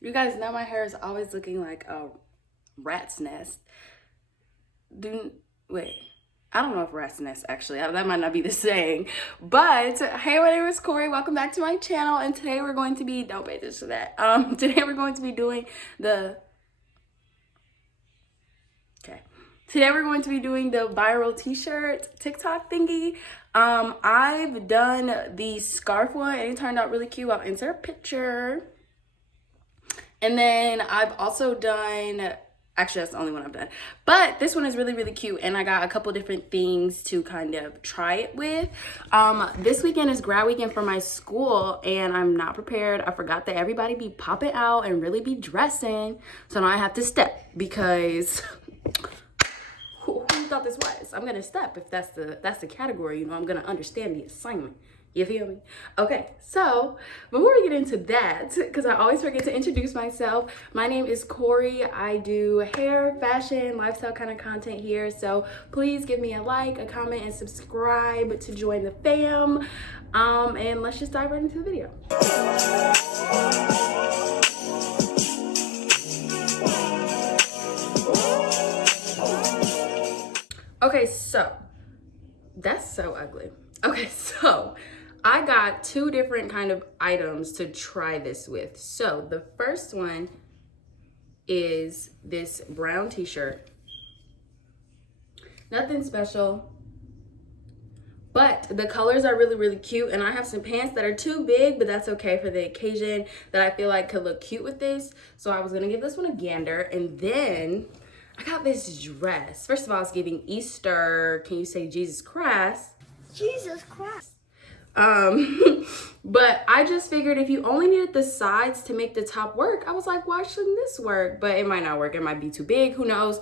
You guys know my hair is always looking like a rat's nest. Wait. I don't know if rat's nest actually. That might not be the saying. But hey, my name is Corey. Welcome back to my channel. And today we're going to be don't pay attention to that. Today we're going to be doing the Today we're going to be doing the viral t-shirt TikTok thingy. I've done the scarf one and it turned out really cute. I'll insert a picture. And then I've also done, actually that's the only one I've done, but this one is really, really cute. And I got a couple different things to kind of try it with. This weekend is grad weekend for my school and I'm not prepared. I forgot that everybody be popping out and really be dressing. So now I have to step because who thought this was? I'm gonna step if that's the category, you know, I'm gonna understand the assignment. You feel me? Okay, so before we get into that, because I always forget to introduce myself, my name is Corey. I do hair, fashion, lifestyle kind of content here. So please give me a like, a comment, and subscribe to join the fam. And let's just dive right into the video. Okay, so that's so ugly. Okay, so I got two different kind of items to try this with. So the first one is this brown t-shirt. Nothing special, but the colors are really, really cute. And I have some pants that are too big, but that's okay for the occasion that I feel like could look cute with this. So I was gonna give this one a gander. And then I got this dress. First of all, it's giving Easter. Can you say Jesus Christ? Jesus Christ. But I just figured if you only needed the sides to make the top work, I was like, why shouldn't this work? But it might not work. It might be too big. Who knows?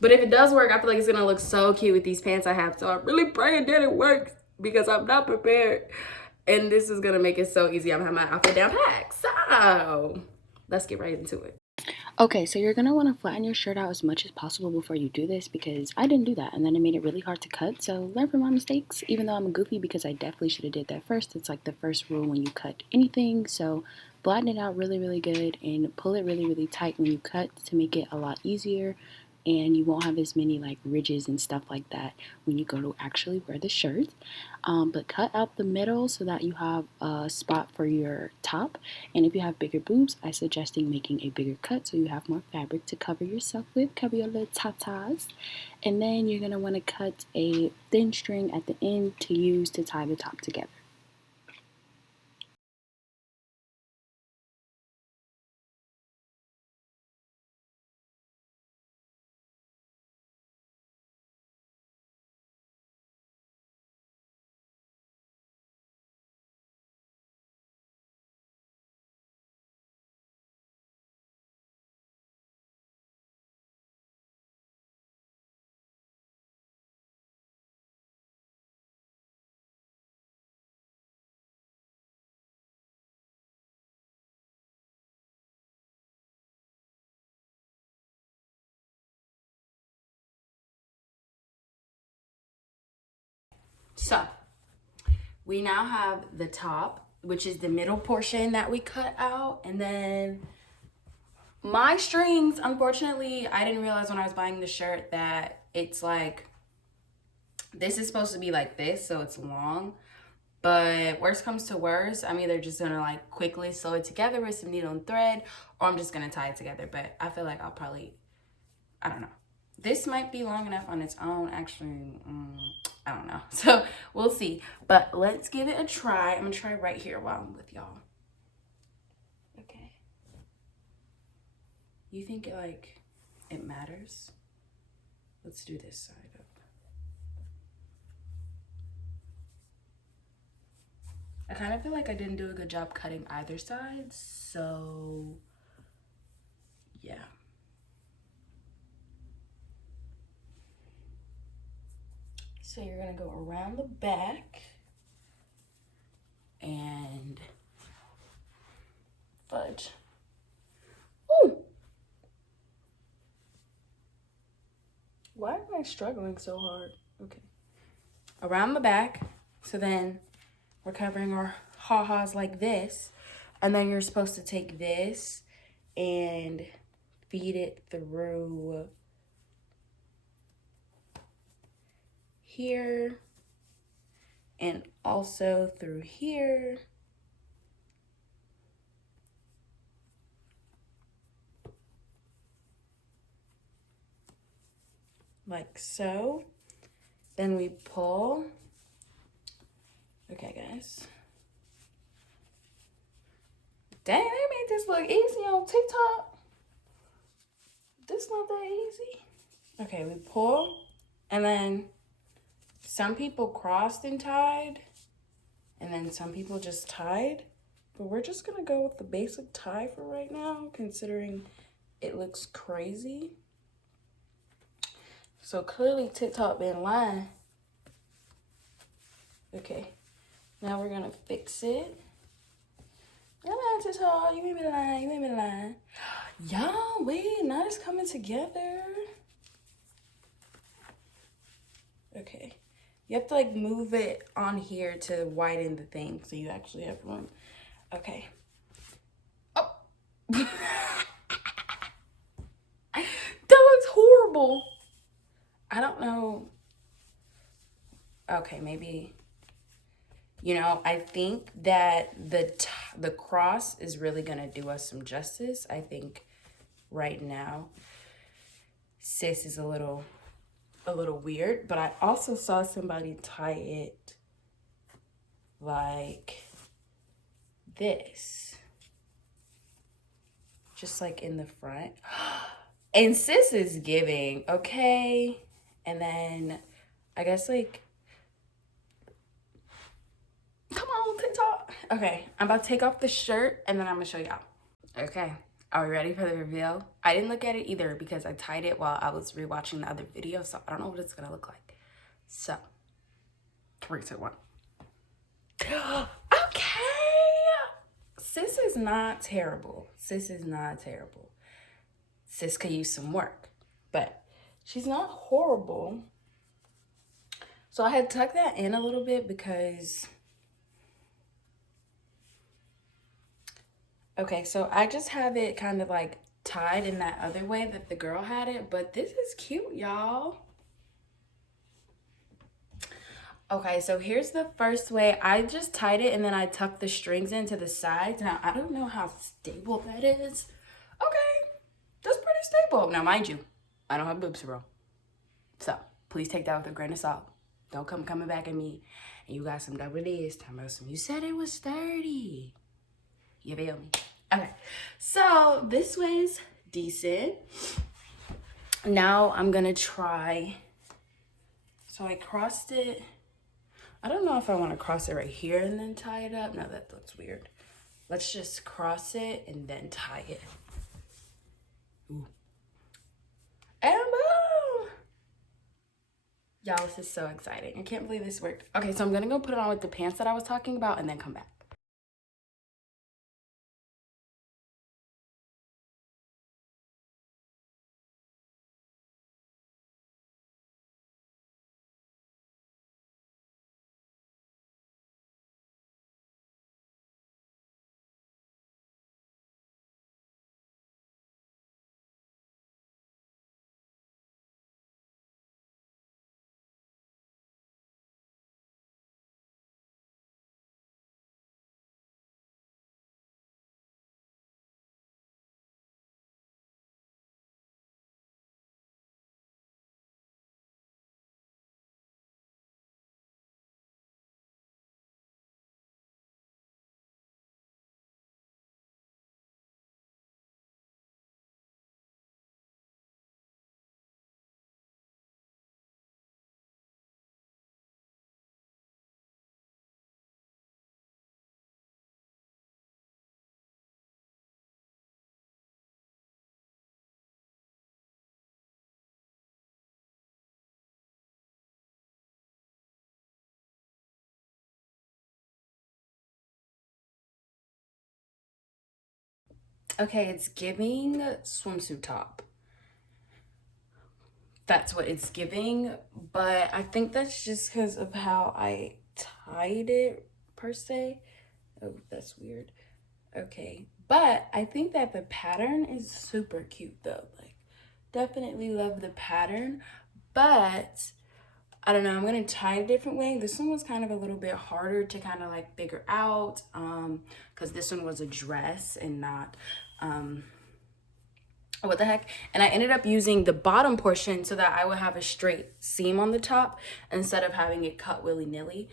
But if it does work, I feel like it's going to look so cute with these pants I have. So I'm really praying that it works because I'm not prepared. And this is going to make it so easy. I'm going to have my outfit down packed. So let's get right into it. Okay, so you're going to want to flatten your shirt out as much as possible before you do this because I didn't do that and then it made it really hard to cut. So learn from my mistakes, even though I'm a goofy because I definitely should have did that first. It's like the first rule when you cut anything. So flatten it out really, really good and pull it really, really tight when you cut to make it a lot easier. And you won't have as many like ridges and stuff like that when you go to actually wear the shirt. But cut out the middle so that you have a spot for your top. And if you have bigger boobs, I suggesting making a bigger cut so you have more fabric to cover yourself with, cover your little tatas. And then you're gonna want to cut a thin string at the end to use to tie the top together. So we now have the top, which is the middle portion that we cut out. And then my strings, unfortunately, I didn't realize when I was buying the shirt that it's like, this is supposed to be like this, so it's long. But worst comes to worst, I'm either just gonna like quickly sew it together with some needle and thread, or I'm just gonna tie it together. But I feel like I'll probably, I don't know. This might be long enough on its own, actually. I don't know. So we'll see. But let's give it a try. I'm gonna try right here while I'm with y'all. Okay. You think it matters? Let's do this side up. I kind of feel like I didn't do a good job cutting either side, so yeah. So you're gonna go around the back and fudge. Ooh. Why am I struggling so hard? Okay. Around the back, so then we're covering our ha-has like this, and then you're supposed to take this and feed it through here and also through here. Like so. Then we pull. Okay, guys. Dang, they made this look easy on TikTok. This not that easy. Okay, we pull, and then some people crossed and tied, and then some people just tied. But we're just gonna go with the basic tie for right now, considering it looks crazy. So clearly TikTok been lying. Okay, now we're gonna fix it. Come on, TikTok, you made me lie, you made me lie. Y'all, wait, now it's coming together. Okay, you have to like move it on here to widen the thing so you actually have room. Okay. Oh. That looks horrible. I don't know. Okay, maybe. You know, I think that the cross is really gonna do us some justice. I think right now, sis is a little weird, but I also saw somebody tie it like this, just like in the front. And sis is giving, okay? And then I guess like, come on, TikTok. Okay, I'm about to take off the shirt and then I'm gonna show y'all. Okay, are we ready for the reveal? I didn't look at it either because I tied it while I was rewatching the other video, so I don't know what it's gonna look like. So, 3, 2, 1. Okay! Sis is not terrible. Sis is not terrible. Sis could use some work, but she's not horrible. So I had tucked that in a little bit because, okay, so I just have it kind of like tied in that other way that the girl had it, but this is cute, y'all. Okay, so here's the first way. I just tied it and then I tucked the strings into the sides. Now, I don't know how stable that is. Okay, that's pretty stable. Now, mind you, I don't have boobs, bro. So, please take that with a grain of salt. Don't come coming back at me and you got some double D's talking about some, you said it was 30. You feel me? Okay, so this way is decent. Now I'm gonna try. So I crossed it. I don't know if I want to cross it right here and then tie it up. No, that looks weird. Let's just cross it and then tie it. Ooh. And boom! Y'all, this is so exciting. I can't believe this worked. Okay, so I'm gonna go put it on with the pants that I was talking about and then come back. Okay, it's giving swimsuit top. That's what it's giving, but I think that's just because of how I tied it per se. Oh, that's weird. Okay, but I think that the pattern is super cute though. Like, definitely love the pattern, but I don't know, I'm gonna try a different way. This one was kind of a little bit harder to kind of like figure out, because this one was a dress and not what the heck. And I ended up using the bottom portion so that I would have a straight seam on the top instead of having it cut willy-nilly.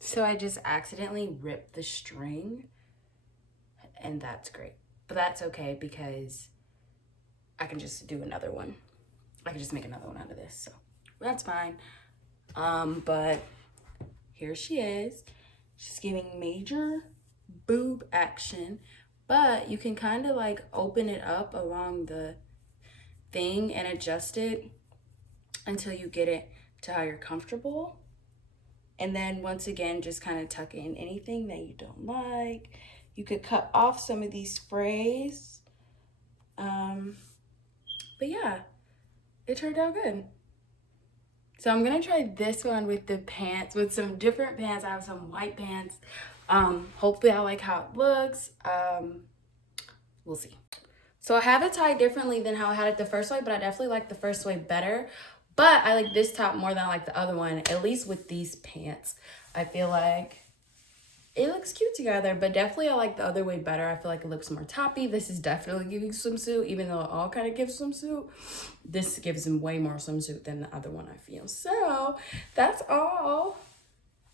So I just accidentally ripped the string, and that's great. But that's okay because I can just do another one. I can just make another one out of this, so that's fine. But here she is. She's giving major boob action, but you can kind of like open it up along the thing and adjust it until you get it to how you're comfortable. And then once again, just kind of tuck in anything that you don't like. You could cut off some of these sprays. But yeah, it turned out good. So I'm gonna try this one with the pants, with some different pants. I have some white pants. Hopefully I like how it looks. We'll see. So I have it tied differently than how I had it the first way, but I definitely like the first way better. But I like this top more than I like the other one, at least with these pants. I feel like it looks cute together, but definitely I like the other way better. I feel like it looks more toppy. This is definitely giving swimsuit, even though it all kind of gives swimsuit. This gives them way more swimsuit than the other one, I feel. So that's all.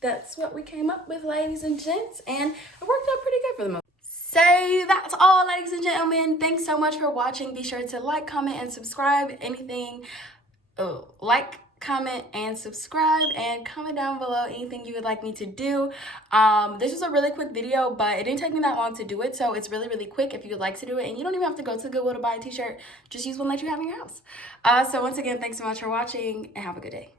That's what we came up with, ladies and gents, and it worked out pretty good for the most. So that's all, ladies and gentlemen. Thanks so much for watching. Be sure to like, comment, and subscribe. Anything, like, comment, and subscribe, and comment down below anything you would like me to do. This was a really quick video, but it didn't take me that long to do it, so it's really quick if you would like to do it, and you don't even have to go to Goodwill to buy a t-shirt. Just use one that you have in your house. So once again, thanks so much for watching, and have a good day.